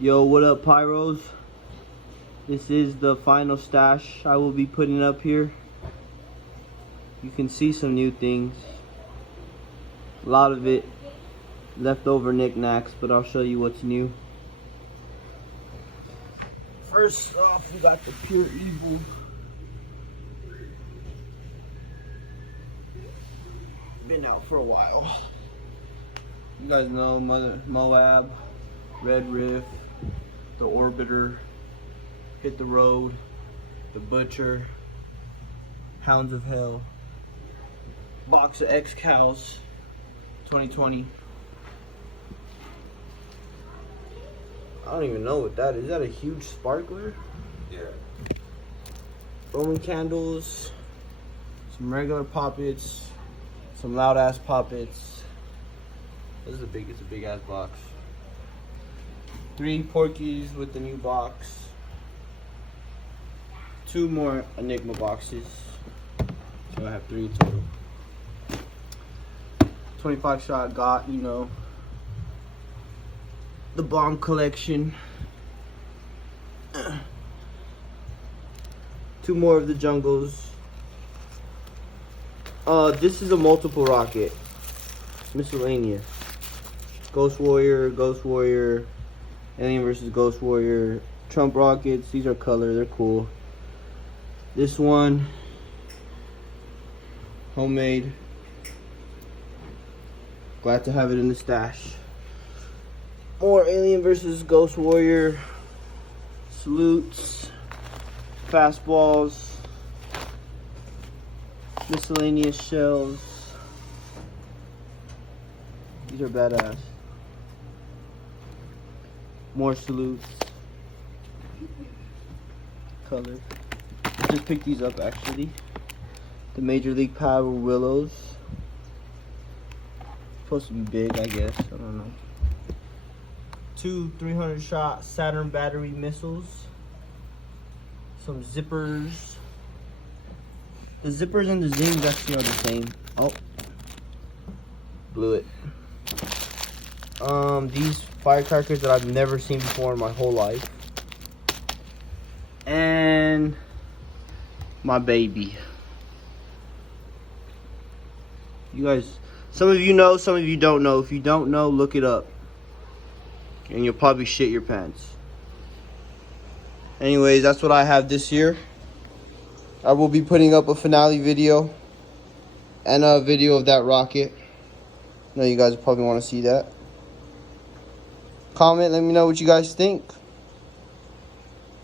Yo, what up, pyros? This is the final stash I will be putting up here. You can see some new things. A lot of it leftover knickknacks, but I'll show you what's new. First off, we got the Pure Evil. Been out for a while. You guys know Moab, Red Riff, the Orbiter, Hit the Road, the Butcher, Hounds of Hell, box of X Cows 2020. I don't even know what that is. Is that a huge sparkler? Yeah. Roman candles, some regular poppets, some loud ass poppets. This is it's a big ass box. 3 Porkies with the new box. 2 more Enigma boxes. So I have 3 total. 25 shot got, you know, the bomb collection. 2 more of the jungles. This is a multiple rocket. Miscellaneous. Ghost Warrior, Alien versus Ghost Warrior, Trump rockets. These are color, they're cool. This one, homemade. Glad to have it in the stash. More Alien versus Ghost Warrior salutes, fastballs, miscellaneous shells. These are badass. More salutes. Color. I just picked these up actually. The Major League Power Willows. Supposed to be big, I guess. I don't know. 2 300 shot Saturn battery missiles. Some zippers. The zippers and the zings actually are the same. Oh. Blew it. These firecrackers that I've never seen before in my whole life. And my baby. You guys, some of you know, some of you don't know. If you don't know, look it up. And you'll probably shit your pants. Anyways, that's what I have this year. I will be putting up a finale video and a video of that rocket. I know you guys probably want to see that. Comment, let me know what you guys think.